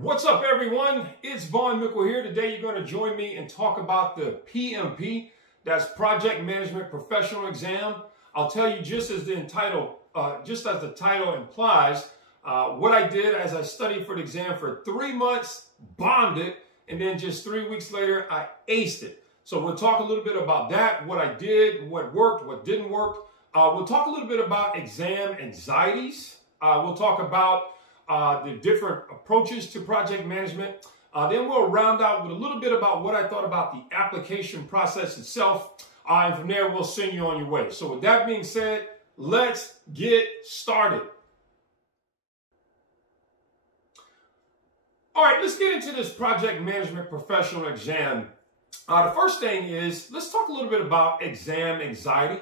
What's up, everyone? It's Mickle here. Today you're going to join me and talk about the PMP, that's Project Management Professional Exam. I'll tell you, just as the title implies, what I did as I studied for the exam for 3 months, bombed it, and then just 3 weeks later, I aced it. So we'll talk a little bit about that, what I did, what worked, what didn't work. We'll talk a little bit about exam anxieties. We'll talk about the different approaches to project management. Then we'll round out with a little bit about what I thought about the application process itself. And from there, we'll send you on your way. So with that being said, let's get started. All right, let's get into this project management professional exam. The first thing is, let's talk a little bit about exam anxiety.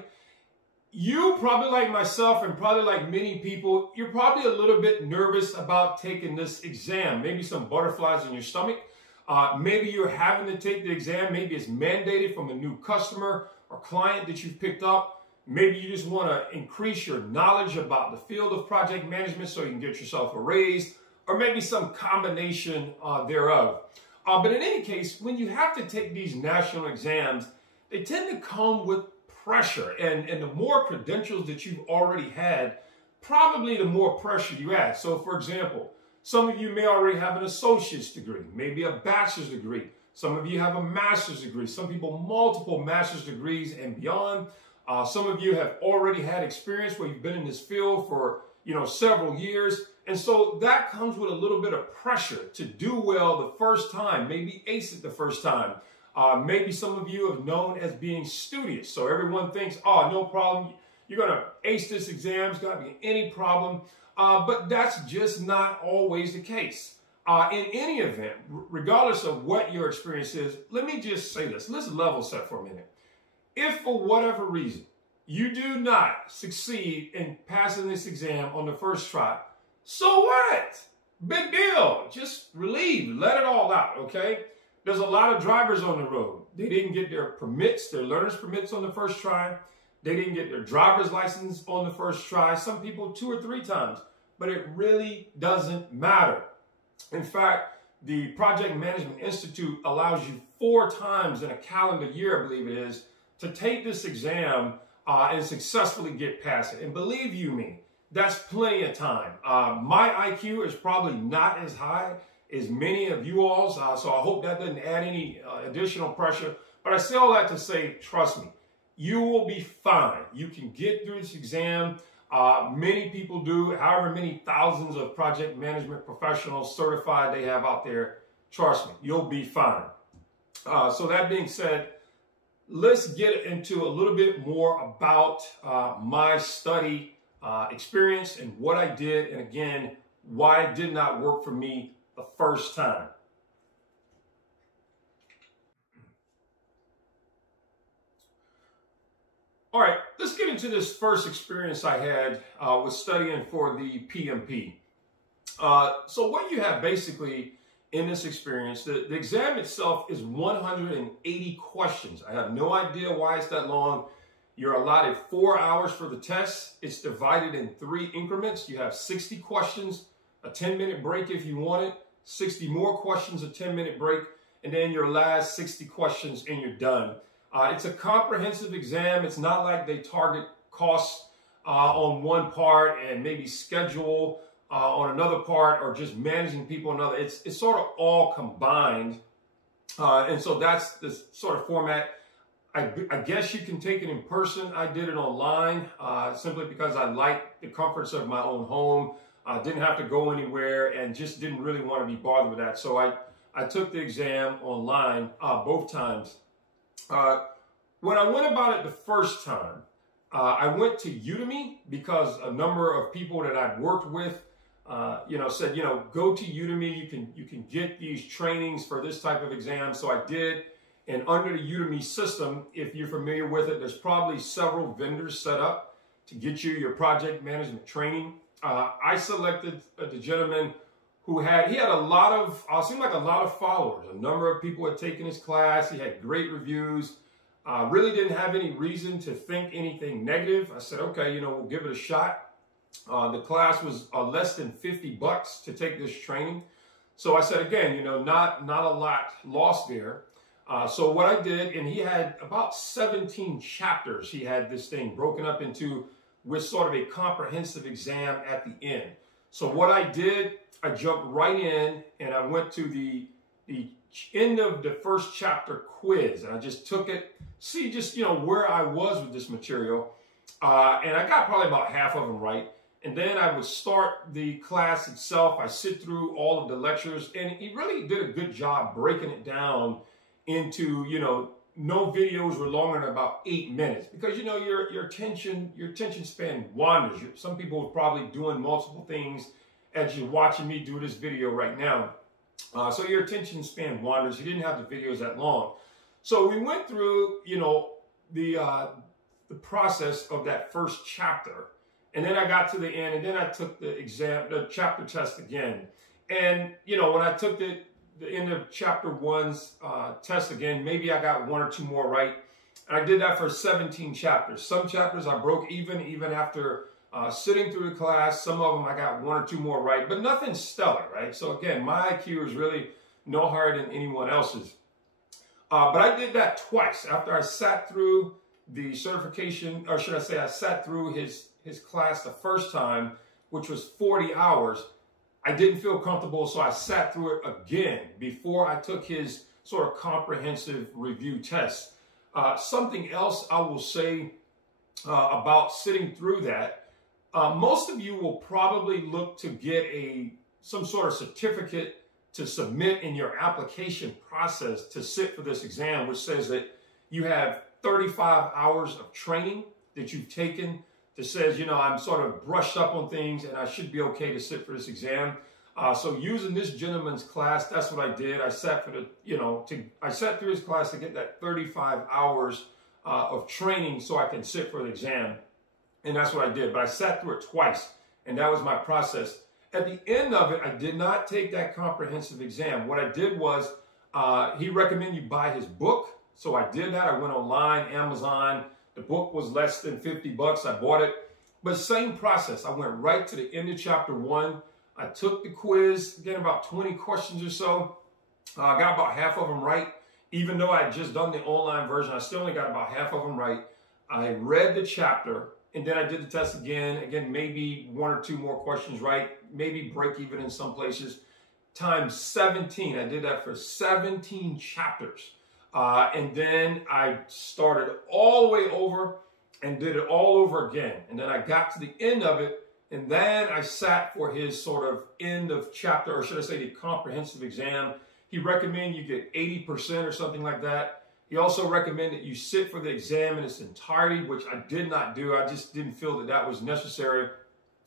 You, probably like myself and probably like many people, you're probably a little bit nervous about taking this exam. Maybe some butterflies in your stomach. Maybe you're having to take the exam. Maybe it's mandated from a new customer or client that you've picked up. Maybe you just want to increase your knowledge about the field of project management so you can get yourself a raise, or maybe some combination thereof. But in any case, when you have to take these national exams, they tend to come with pressure, and the more credentials that you've already had, probably the more pressure you add. So for example, some of you may already have an associate's degree, maybe a bachelor's degree. Some of you have a master's degree, some people multiple master's degrees and beyond. Some of you have already had experience where you've been in this field for several years. And so that comes with a little bit of pressure to do well the first time, maybe ace it the first time. Maybe some of you have known as being studious. So everyone thinks, oh, no problem. You're going to ace this exam. It's going to be any problem. But that's just not always the case. In any event, regardless of what your experience is, let me just say this. Let's level set for a minute. If for whatever reason you do not succeed in passing this exam on the first try, so what? Big deal. Just relieve. Let it all out, okay? There's a lot of drivers on the road. They didn't get their permits, their learner's permits on the first try. They didn't get their driver's license on the first try. Some people 2 or 3 times, but it really doesn't matter. In fact, the Project Management Institute allows you 4 times in a calendar year, I believe it is, to take this exam and successfully get past it. And believe you me, that's plenty of time. My IQ is probably not as high as many of you all's, so I hope that doesn't add any additional pressure. But I say all that to say, trust me, you will be fine. You can get through this exam. Many people do, however many thousands of project management professionals certified they have out there. Trust me, you'll be fine. So that being said, let's get into a little bit more about my study experience and what I did, and again, why it did not work for me the first time. All right, let's get into this first experience I had with studying for the PMP. So what you have basically in this experience, the exam itself is 180 questions. I have no idea why it's that long. You're allotted 4 hours for the test. It's divided in 3 increments. You have 60 questions, a 10-minute break if you want it, 60 more questions, a 10-minute break, and then your last 60 questions and you're done. It's a comprehensive exam. It's not like they target costs on one part and maybe schedule on another part, or just managing people on another. It's sort of all combined. And so that's the sort of format. I guess you can take it in person. I did it online simply because I like the comforts of my own home. I didn't have to go anywhere and just didn't really want to be bothered with that. So I took the exam online both times. When I went about it the first time, I went to Udemy because a number of people that I've worked with, said, go to Udemy. You can get these trainings for this type of exam. So I did. And under the Udemy system, if you're familiar with it, there's probably several vendors set up to get you your project management training. I selected the gentleman who had a lot of, seemed like a lot of followers. A number of people had taken his class. He had great reviews. Really didn't have any reason to think anything negative. I said, okay, we'll give it a shot. The class was less than $50 to take this training. So I said, again, you know, not a lot lost there. So what I did, and he had about 17 chapters. He had this thing broken up into with sort of a comprehensive exam at the end. So what I did, I jumped right in and I went to the end of the first chapter quiz. And I just took it, see just, you know, where I was with this material. And I got probably about half of them right. And then I would start the class itself. I sit through all of the lectures, and he really did a good job breaking it down into, you know, no videos were longer than about 8 minutes, because, you know, your attention span wanders. Some people are probably doing multiple things as you're watching me do this video right now. So your attention span wanders. You didn't have the videos that long. So we went through, you know, the process of that first chapter. And then I got to the end, and then I took the chapter test again. And, you know, when I took the end of chapter 1's test again, maybe I got 1 or 2 more right. And I did that for 17 chapters. Some chapters I broke even after sitting through the class. Some of them I got 1 or 2 more right, but nothing stellar, right? So again, my IQ is really no higher than anyone else's. But I did that twice. After I sat through the certification, or should I say I sat through his class the first time, which was 40 hours, I didn't feel comfortable, so I sat through it again before I took his sort of comprehensive review test. Something else I will say about sitting through that, most of you will probably look to get some sort of certificate to submit in your application process to sit for this exam, which says that you have 35 hours of training that you've taken that says, you know, I'm sort of brushed up on things and I should be okay to sit for this exam. So using this gentleman's class, that's what I did. I sat for I sat through his class to get that 35 hours of training so I can sit for the exam. And that's what I did. But I sat through it twice, and that was my process. At the end of it, I did not take that comprehensive exam. What I did was he recommended you buy his book. So I did that. I went online, Amazon. The book was less than 50 bucks. I bought it. But same process. I went right to the end of chapter 1. I took the quiz, again, about 20 questions or so. I got about half of them right. Even though I had just done the online version, I still only got about half of them right. I read the chapter, and then I did the test again. Again, maybe 1 or 2 more questions right. Maybe break even in some places. Times 17. I did that for 17 chapters. And then I started all the way over and did it all over again. And then I got to the end of it, and then I sat for his sort of end of chapter, or should I say the comprehensive exam. He recommended you get 80% or something like that. He also recommended you sit for the exam in its entirety, which I did not do. I just didn't feel that was necessary,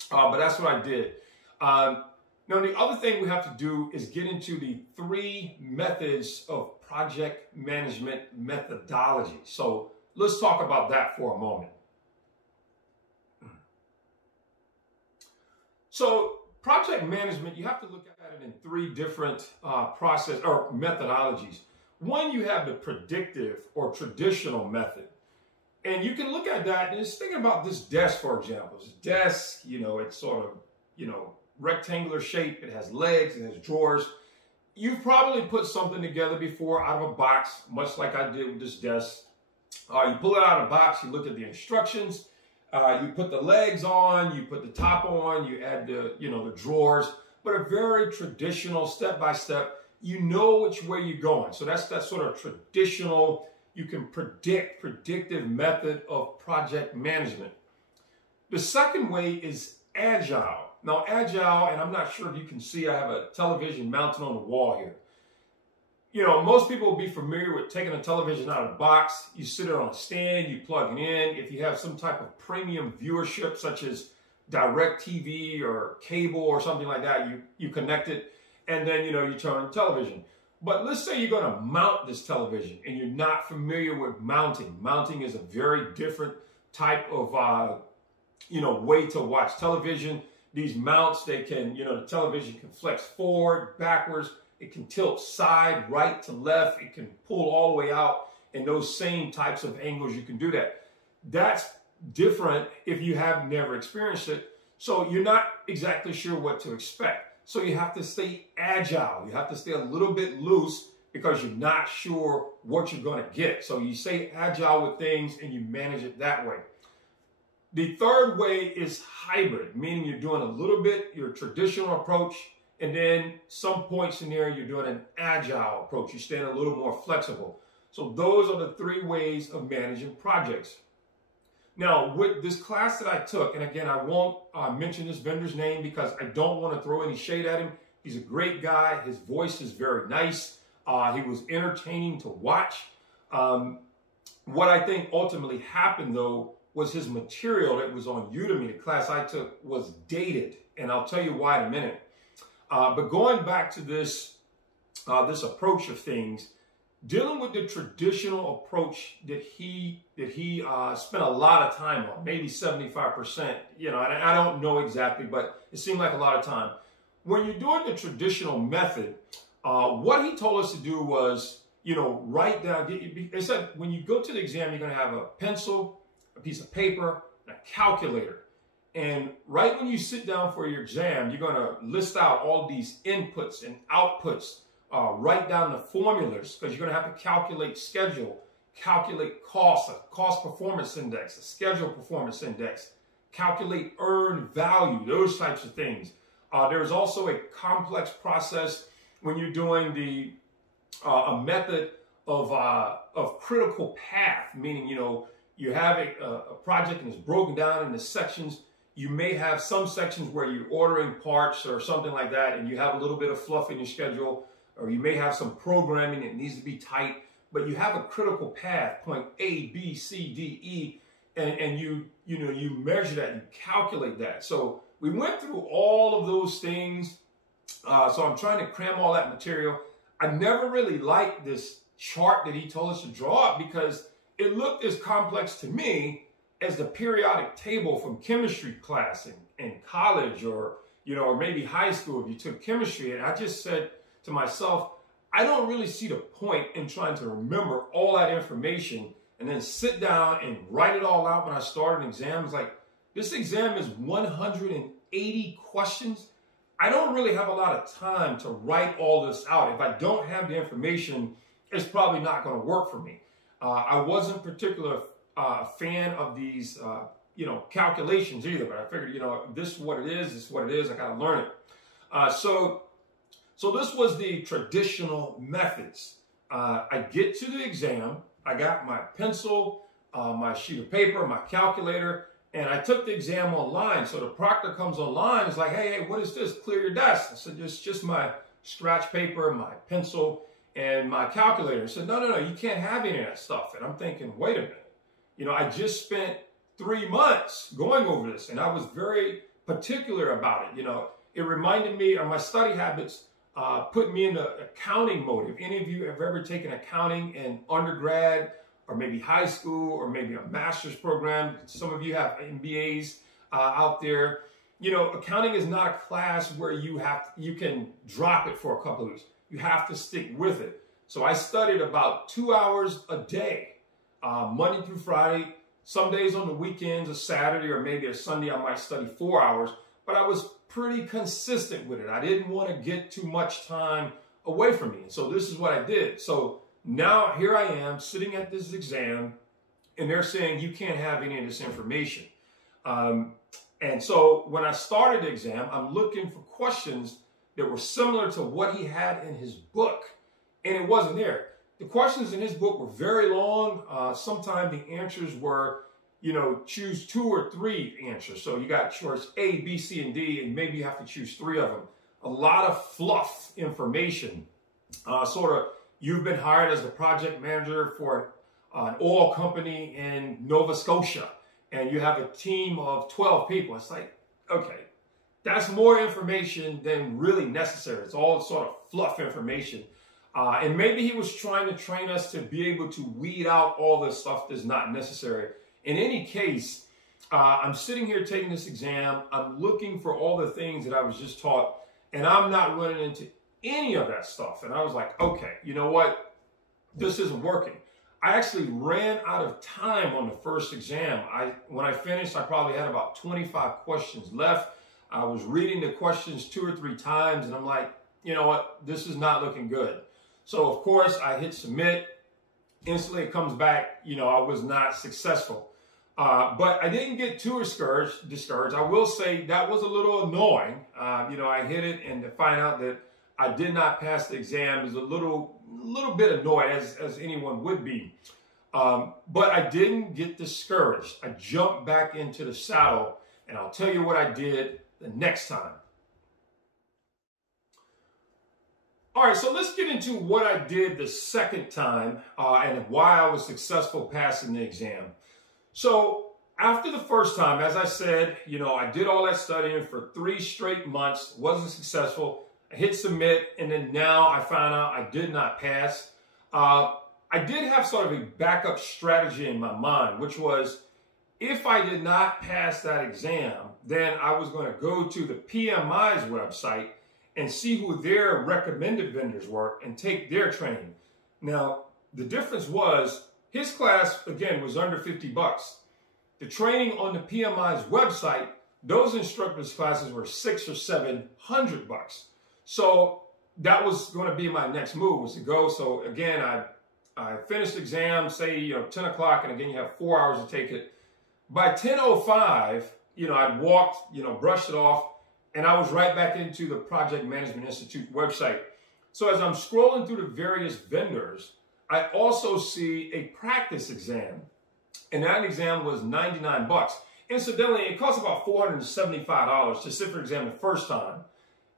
but that's what I did. Now, the other thing we have to do is get into the 3 methods of project management methodology. So let's talk about that for a moment. So project management, you have to look at it in 3 different process or methodologies. One, you have the predictive or traditional method. And you can look at that and just think about this desk, for example. This desk, you know, it's sort of, you know, rectangular shape. It has legs, it has drawers. You've probably put something together before out of a box, much like I did with this desk. You pull it out of a box, you look at the instructions, you put the legs on, you put the top on, you add the, you know, the drawers, but a very traditional step-by-step, you know which way you're going. So that's that sort of traditional, you can predictive method of project management. The second way is Agile. Now, Agile, and I'm not sure if you can see, I have a television mounted on the wall here. You know, most people will be familiar with taking a television out of the box. You sit it on a stand, you plug it in. If you have some type of premium viewership, such as direct TV or cable or something like that, you connect it, and then, you know, you turn on the television. But let's say you're going to mount this television and you're not familiar with mounting. Mounting is a very different type of, you know, way to watch television. These mounts, they can, you know, the television can flex forward, backwards. It can tilt side, right to left. It can pull all the way out. In those same types of angles, you can do that. That's different if you have never experienced it. So you're not exactly sure what to expect. So you have to stay agile. You have to stay a little bit loose because you're not sure what you're going to get. So you stay agile with things and you manage it that way. The third way is hybrid, meaning you're doing a little bit your traditional approach, and then some points in there you're doing an agile approach. You're staying a little more flexible. So those are the three ways of managing projects. Now, with this class that I took, and again, I won't mention this vendor's name because I don't want to throw any shade at him. He's a great guy. His voice is very nice. He was entertaining to watch. What I think ultimately happened, though, was his material that was on Udemy, the class I took, was dated. And I'll tell you why in a minute. But going back to this, this approach of things, dealing with the traditional approach that he spent a lot of time on, maybe 75%, and I don't know exactly, but it seemed like a lot of time. When you're doing the traditional method, what he told us to do was, write down, they said when you go to the exam, you're going to have a pencil, a piece of paper, and a calculator. And right when you sit down for your exam, you're going to list out all these inputs and outputs. Write down the formulas because you're going to have to calculate schedule, calculate cost, a cost performance index, a schedule performance index, calculate earned value, those types of things. There's also a complex process when you're doing a method of critical path, meaning, you have a project and it's broken down into sections. You may have some sections where you're ordering parts or something like that, and you have a little bit of fluff in your schedule, or you may have some programming that needs to be tight, but you have a critical path, point A, B, C, D, E, and you measure that, you calculate that. So we went through all of those things. So I'm trying to cram all that material. I never really liked this chart that he told us to draw up because it looked as complex to me as the periodic table from chemistry class in college or maybe high school if you took chemistry. And I just said to myself, I don't really see the point in trying to remember all that information and then sit down and write it all out when I start an exam. It's like, this exam is 180 questions. I don't really have a lot of time to write all this out. If I don't have the information, it's probably not going to work for me. I wasn't particularly a fan of these, calculations either, but I figured, this is what it is, this is what it is, I got to learn it. So this was the traditional methods. I get to the exam, I got my pencil, my sheet of paper, my calculator, and I took the exam online. So the proctor comes online, it's like, hey, what is this? Clear your desk. I said, it's just my scratch paper, my pencil, and my calculator. I said, no, you can't have any of that stuff. And I'm thinking, wait a minute. I just spent 3 months going over this, and I was very particular about it. It reminded me of my study habits, put me into accounting mode. If any of you have ever taken accounting in undergrad or maybe high school or maybe a master's program, some of you have MBAs out there. Accounting is not a class where you can drop it for a couple of weeks. You have to stick with it. So I studied about 2 hours a day, Monday through Friday. Some days on the weekends, a Saturday or maybe a Sunday, I might study 4 hours, but I was pretty consistent with it. I didn't want to get too much time away from me. So this is what I did. So now here I am sitting at this exam and they're saying you can't have any of this information. And so when I started the exam, I'm looking for questions that were similar to what he had in his book, and it wasn't there. The questions in his book were very long. Sometimes the answers were, choose 2 or 3 answers. So you got choice A, B, C, and D, and maybe you have to choose 3 of them. A lot of fluff information. Sort of, you've been hired as the project manager for an oil company in Nova Scotia, and you have a team of 12 people. It's like, okay, that's more information than really necessary. It's all sort of fluff information. And maybe he was trying to train us to be able to weed out all the stuff that's not necessary. In any case, I'm sitting here taking this exam. I'm looking for all the things that I was just taught, and I'm not running into any of that stuff. And I was like, okay, you know what? This isn't working. I actually ran out of time on the first exam. When I finished, I probably had about 25 questions left. I was reading the questions 2 or 3 times, and I'm like, you know what, this is not looking good. So of course I hit submit. Instantly it comes back, you know, I was not successful. But I didn't get too discouraged. I will say that was a little annoying. You know, I hit it, and to find out that I did not pass the exam is a little bit annoyed, as anyone would be. But I didn't get discouraged. I jumped back into the saddle, and I'll tell you what I did the next time. All right, so let's get into what I did the second time and why I was successful passing the exam. So after the first time, as I said, you know, I did all that studying for 3 straight months, wasn't successful. I hit submit, and then now I found out I did not pass. I did have sort of a backup strategy in my mind, which was if I did not pass that exam, then I was going to go to the PMI's website and see who their recommended vendors were and take their training. Now, the difference was his class, again, was under 50 bucks. The training on the PMI's website, those instructors' classes were 600 or 700 bucks. So that was going to be my next move, was to go. So again, I finished the exam, say, you know, 10 o'clock, and again, you have 4 hours to take it. By 10:05, you know, I'd walked, you know, brushed it off, and I was right back into the Project Management Institute website. So as I'm scrolling through the various vendors, I also see a practice exam, and that exam was 99 bucks. Incidentally, it costs about $475 to sit for exam the first time.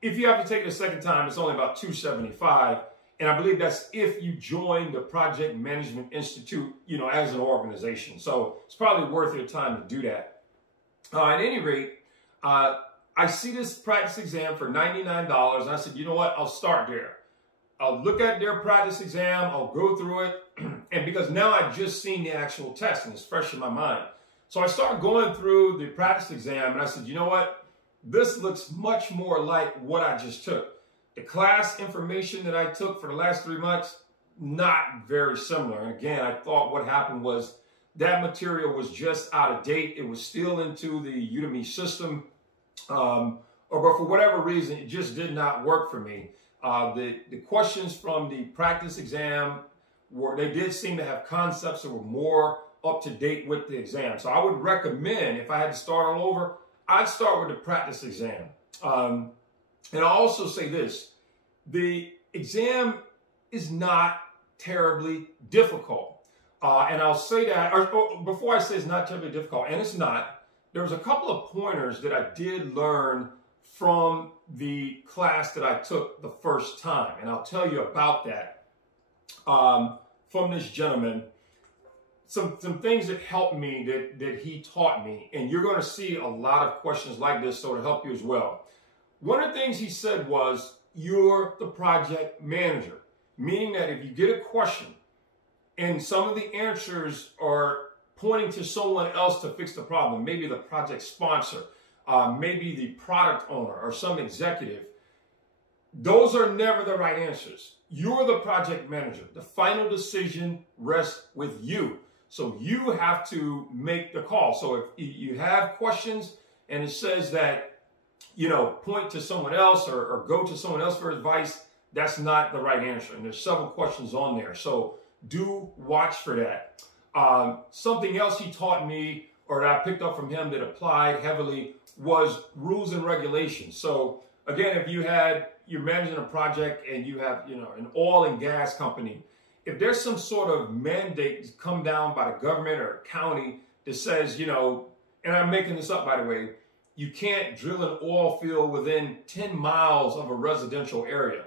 If you have to take it a second time, it's only about $275. And I believe that's if you join the Project Management Institute, you know, as an organization. So it's probably worth your time to do that. At any rate, I see this practice exam for $99, and I said, you know what, I'll start there. I'll look at their practice exam, I'll go through it, and because now I've just seen the actual test, and it's fresh in my mind. So I started going through the practice exam, and I said, you know what, this looks much more like what I just took. The class information that I took for the last 3 months, not very similar. And again, I thought what happened was that material was just out of date. It was still into the Udemy system. But for whatever reason, it just did not work for me. The questions from the practice exam, they did seem to have concepts that were more up to date with the exam. So I would recommend, if I had to start all over, I'd start with the practice exam. And I'll also say this, the exam is not terribly difficult. And I'll say that, or before I say it's not terribly difficult, and it's not, there was a couple of pointers that I did learn from the class that I took the first time. And I'll tell you about that from this gentleman. Some things that helped me that he taught me. And you're going to see a lot of questions like this, so to help you as well. One of the things he said was, you're the project manager, meaning that if you get a question and some of the answers are pointing to someone else to fix the problem, maybe the project sponsor, maybe the product owner or some executive, those are never the right answers. You're the project manager. The final decision rests with you. So you have to make the call. So if you have questions and it says that, you know, point to someone else or go to someone else for advice, that's not the right answer. And there's several questions on there. So do watch for that. Something else he taught me, or that I picked up from him that applied heavily, was rules and regulations. So again, if you're managing a project and you have, you know, an oil and gas company, if there's some sort of mandate come down by the government or county that says, you know, and I'm making this up, by the way, you can't drill an oil field within 10 miles of a residential area.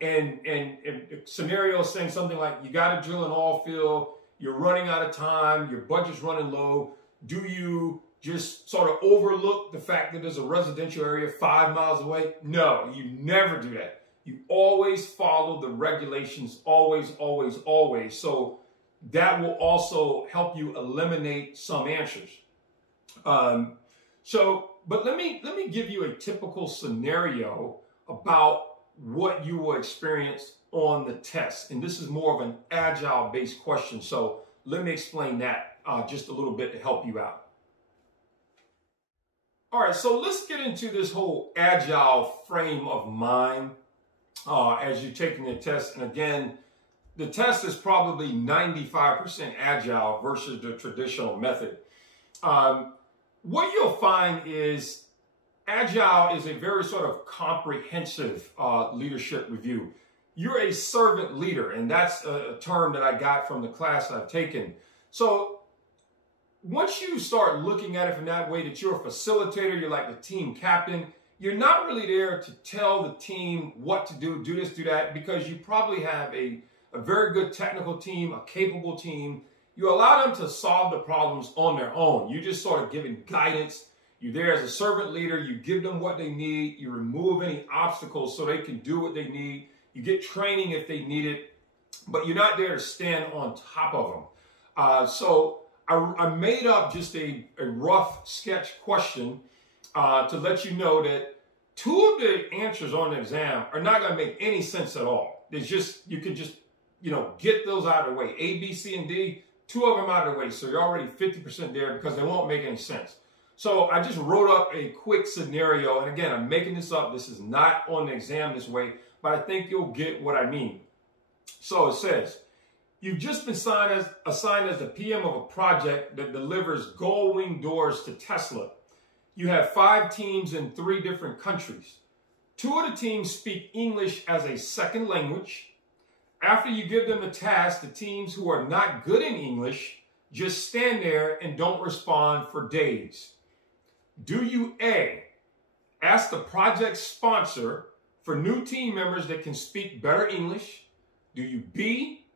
And the scenario is saying something like, you got to drill an oil field, you're running out of time, your budget's running low. Do you just sort of overlook the fact that there's a residential area 5 miles away? No, you never do that. You always follow the regulations, always, always, always. So that will also help you eliminate some answers. But let me give you a typical scenario about what you will experience on the test. And this is more of an agile-based question. So let me explain that just a little bit to help you out. All right, so let's get into this whole agile frame of mind as you're taking the test. And again, the test is probably 95% agile versus the traditional method. What you'll find is agile is a very sort of comprehensive leadership review. You're a servant leader, and that's a term that I got from the class I've taken. So once you start looking at it from that way, that you're a facilitator, you're like the team captain, you're not really there to tell the team what to do this, do that, because you probably have a very good technical team, a capable team. You allow them to solve the problems on their own. You just sort of giving guidance. You're there as a servant leader. You give them what they need. You remove any obstacles so they can do what they need. You get training if they need it, but you're not there to stand on top of them. So I made up just a rough sketch question to let you know that 2 of the answers on the exam are not going to make any sense at all. It's just, you can just, get those out of the way. A, B, C, and D, 2 of them out of the way. So you're already 50% there because they won't make any sense. So I just wrote up a quick scenario. And again, I'm making this up. This is not on the exam this way, but I think you'll get what I mean. So it says, you've just been assigned as the PM of a project that delivers gull-wing doors to Tesla. You have 5 teams in 3 different countries. 2 of the teams speak English as a second language. After you give them the task, the teams who are not good in English just stand there and don't respond for days. Do you A, ask the project sponsor for new team members that can speak better English? Do you B,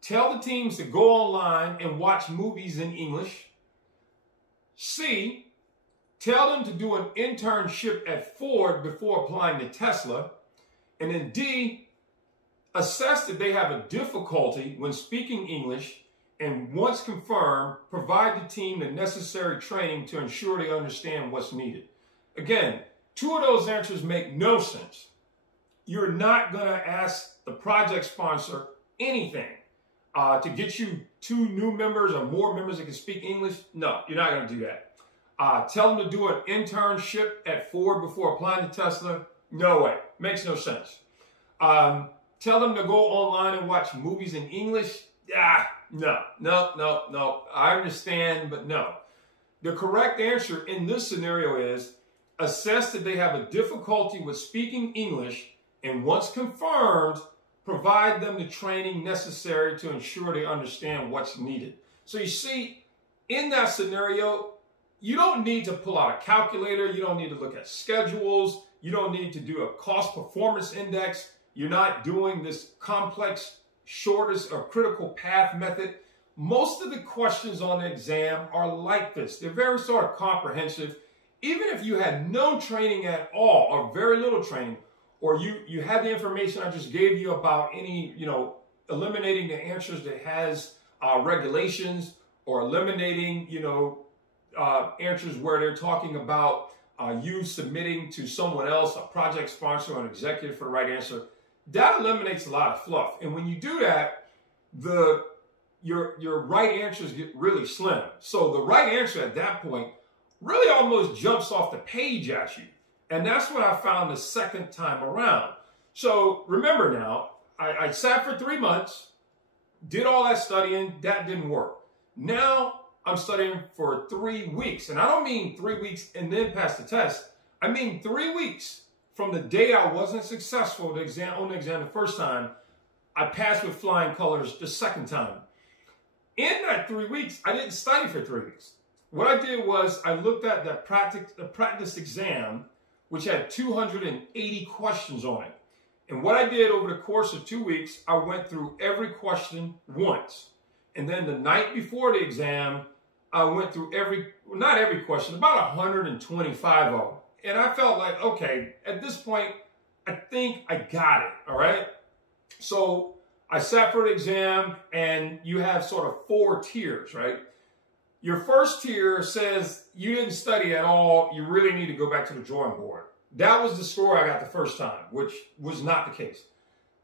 tell the teams to go online and watch movies in English? C, tell them to do an internship at Ford before applying to Tesla? And then D, assess that they have a difficulty when speaking English, and once confirmed, provide the team the necessary training to ensure they understand what's needed. Again, 2 of those answers make no sense. You're not going to ask the project sponsor anything to get you 2 new members or more members that can speak English. No, you're not going to do that. Tell them to do an internship at Ford before applying to Tesla. No way. Makes no sense. Tell them to go online and watch movies in English. No. I understand, but no. The correct answer in this scenario is assess that they have a difficulty with speaking English, and once confirmed, provide them the training necessary to ensure they understand what's needed. So you see, in that scenario, you don't need to pull out a calculator. You don't need to look at schedules. You don't need to do a cost performance index. You're not doing this complex, shortest or critical path method. Most of the questions on the exam are like this. They're very sort of comprehensive. Even if you had no training at all or very little training, or you had the information I just gave you about any, eliminating the answers that has regulations, or eliminating, answers where they're talking about you submitting to someone else, a project sponsor, or an executive for the right answer, that eliminates a lot of fluff. And when you do that, your right answers get really slim. So the right answer at that point really almost jumps off the page at you. And that's what I found the second time around. So remember now, I sat for 3 months, did all that studying, that didn't work. Now I'm studying for 3 weeks. And I don't mean 3 weeks and then pass the test. I mean 3 weeks from the day I wasn't successful on the exam the first time, I passed with flying colors the second time. In that 3 weeks, I didn't study for 3 weeks. What I did was I looked at the practice exam, which had 280 questions on it. And what I did over the course of 2 weeks, I went through every question once. And then the night before the exam, I went through not every question, about 125 of them. And I felt like, okay, at this point, I think I got it, all right? So I sat for the exam, and you have sort of 4 tiers, right? Your first tier says you didn't study at all. You really need to go back to the drawing board. That was the score I got the first time, which was not the case.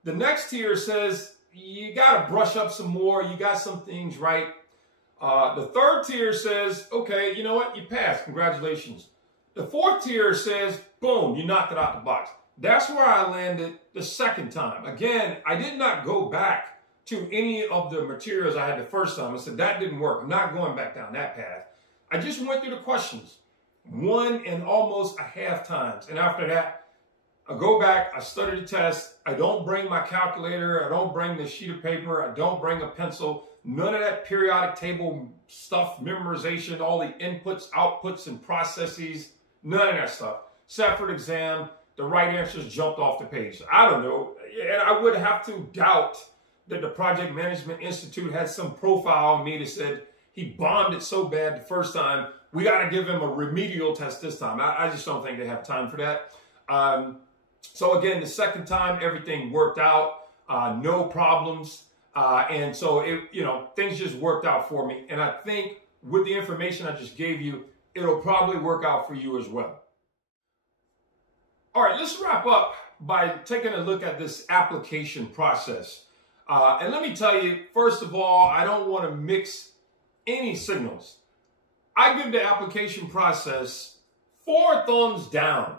The next tier says you got to brush up some more. You got some things right. The third tier says, okay, you know what? You passed. Congratulations. The fourth tier says, boom, you knocked it out the box. That's where I landed the second time. Again, I did not go back to any of the materials I had the first time. I said, that didn't work. I'm not going back down that path. I just went through the questions 1 and almost a half times. And after that, I go back, I study the test. I don't bring my calculator. I don't bring the sheet of paper. I don't bring a pencil. None of that periodic table stuff, memorization, all the inputs, outputs, and processes. None of that stuff. Except for the exam, the right answers jumped off the page. I don't know. And I would have to doubt that the Project Management Institute had some profile on me that said he bombed it so bad the first time, we got to give him a remedial test this time. I just don't think they have time for that. So again, the second time, everything worked out, no problems. And so, things just worked out for me. And I think with the information I just gave you, it'll probably work out for you as well. All right, let's wrap up by taking a look at this application process. And let me tell you, first of all, I don't want to mix any signals. I give the application process 4 thumbs down.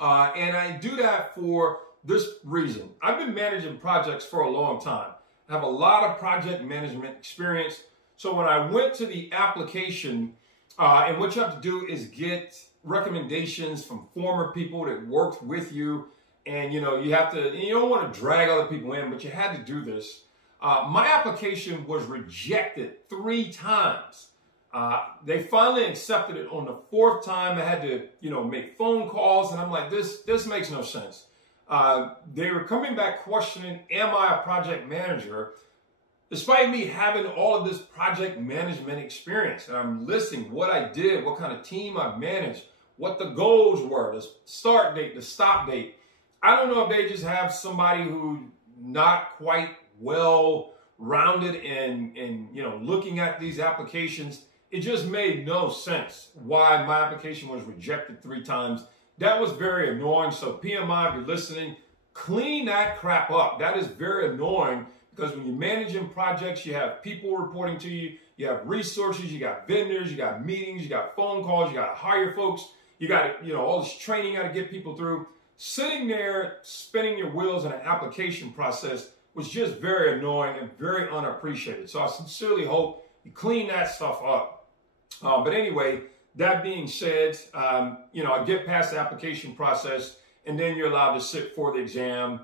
And I do that for this reason. I've been managing projects for a long time. I have a lot of project management experience. So when I went to the application, and what you have to do is get recommendations from former people that worked with you. And, you have to, you don't want to drag other people in, but you had to do this. My application was rejected 3 times. They finally accepted it on the 4th time. I had to, make phone calls, and I'm like, this makes no sense. They were coming back questioning, am I a project manager? Despite me having all of this project management experience, and I'm listing what I did, what kind of team I've managed, what the goals were, the start date, the stop date. I don't know if they just have somebody who not quite well-rounded in looking at these applications. It just made no sense why my application was rejected 3 times. That was very annoying. So PMI, if you're listening, clean that crap up. That is very annoying because when you're managing projects, you have people reporting to you, you have resources, you got vendors, you got meetings, you got phone calls, you got to hire folks, you got to, all this training you got to get people through. Sitting there, spinning your wheels in an application process was just very annoying and very unappreciated. So I sincerely hope you clean that stuff up. But anyway, that being said, I get past the application process and then you're allowed to sit for the exam.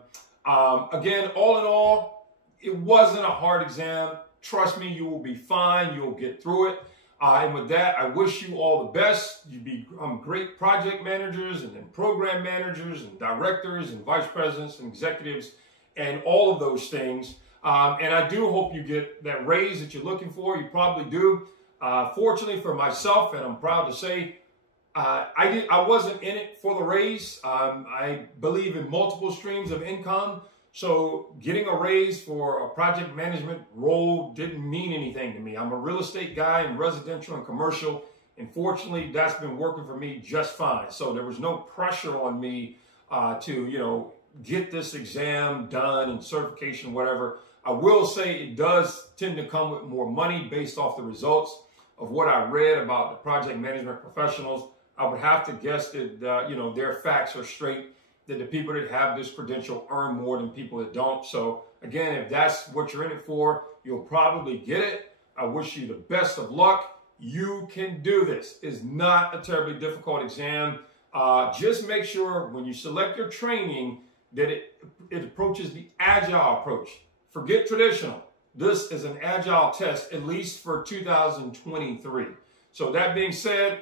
Again, all in all, it wasn't a hard exam. Trust me, you will be fine. You'll get through it. And with that, I wish you all the best. You become great project managers and then program managers and directors and vice presidents and executives and all of those things. And I do hope you get that raise that you're looking for. You probably do. Fortunately for myself, and I'm proud to say, I wasn't in it for the raise. I believe in multiple streams of income. So getting a raise for a project management role didn't mean anything to me. I'm a real estate guy in residential and commercial. And fortunately, that's been working for me just fine. So there was no pressure on me to, get this exam done and certification, whatever. I will say it does tend to come with more money based off the results of what I read about the project management professionals. I would have to guess that, their facts are straight, that the people that have this credential earn more than people that don't. So again, if that's what you're in it for, you'll probably get it. I wish you the best of luck. You can do this. It's not a terribly difficult exam. Just make sure when you select your training that it approaches the Agile approach. Forget traditional. This is an Agile test, at least for 2023. So that being said,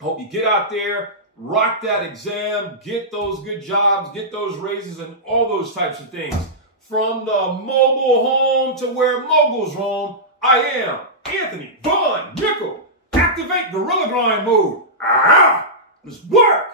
I hope you get out there, rock that exam, get those good jobs, get those raises, and all those types of things. From the mobile home to where moguls roam, I am Anthony Von Mickle. Activate Gorilla Grind mode. Let's work.